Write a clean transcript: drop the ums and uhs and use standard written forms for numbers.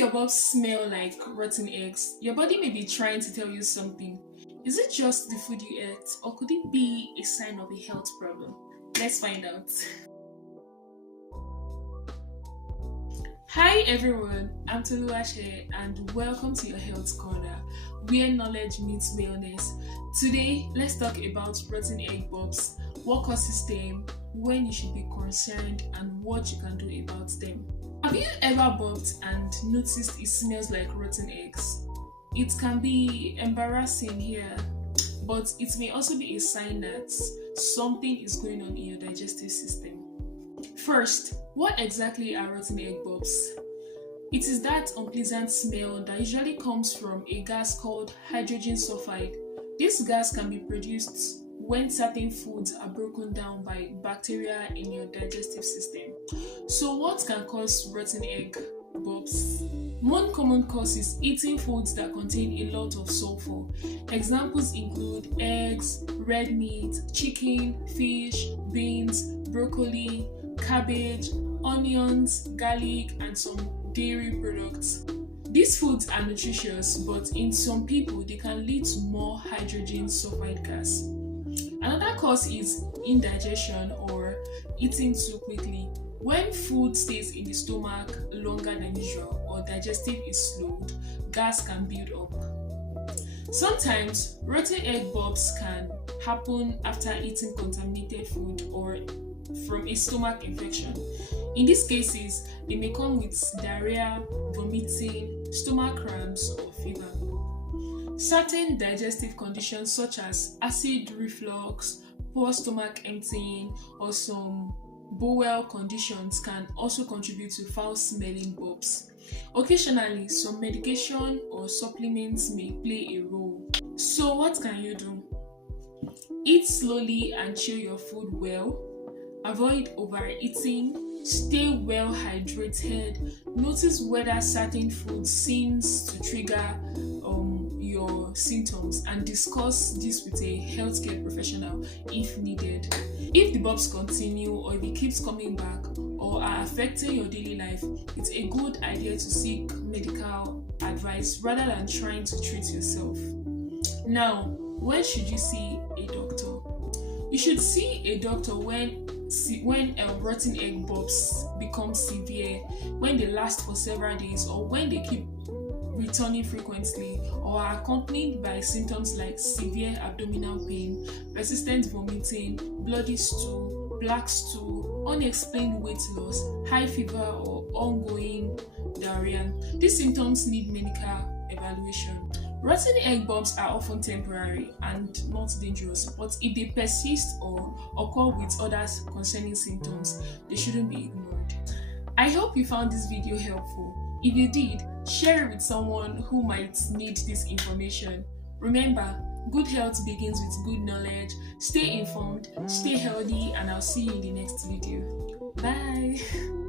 your burps smell like rotten eggs, your body may be trying to tell you something. Is it just the food you ate, or could it be a sign of a health problem? Let's find out. Hi everyone, I'm Tolu and welcome to your Health Corner, where knowledge meets wellness. Today, let's talk about rotten egg burps, what causes them, when you should be concerned, and what you can do about them. Have you ever burped and noticed it smells like rotten eggs? It can be embarrassing here, but it may also be a sign that something is going on in your digestive system. First, what exactly are rotten egg burps? It is that unpleasant smell that usually comes from a gas called hydrogen sulfide. This gas can be produced when certain foods are broken down by bacteria in your digestive system. So what can cause rotten egg burps? One common cause is eating foods that contain a lot of sulfur. Examples include eggs, red meat, chicken, fish, beans, broccoli, cabbage, onions, garlic, and some dairy products. These foods are nutritious, but in some people they can lead to more hydrogen sulfide gas. Another cause is indigestion or eating too quickly. When food stays in the stomach longer than usual or digestive is slowed, gas can build up. Sometimes rotten egg burps can happen after eating contaminated food or from a stomach infection. In these cases, they may come with diarrhea, vomiting, stomach cramps, or fever. Certain digestive conditions such as acid reflux, poor stomach emptying, or some bowel conditions can also contribute to foul-smelling burps. Occasionally, some medication or supplements may play a role. So what can you do? Eat slowly and chew your food well. Avoid overeating. Stay well hydrated. Notice whether certain food seems to trigger your symptoms and discuss this with a healthcare professional if needed. If the burps continue or if it keeps coming back or are affecting your daily life, it's a good idea to seek medical advice rather than trying to treat yourself. Now, when should you see a doctor? You should see a doctor when rotten egg burps become severe, when they last for several days, or when they keep returning frequently, or are accompanied by symptoms like severe abdominal pain, persistent vomiting, bloody stool, black stool, unexplained weight loss, high fever, or ongoing diarrhea. These symptoms need medical evaluation. Rotten egg burps are often temporary and not dangerous, but if they persist or occur with other concerning symptoms, they shouldn't be ignored. I hope you found this video helpful. If you did, share it with someone who might need this information. Remember, good health begins with good knowledge. Stay informed, stay healthy, and I'll see you in the next video. Bye!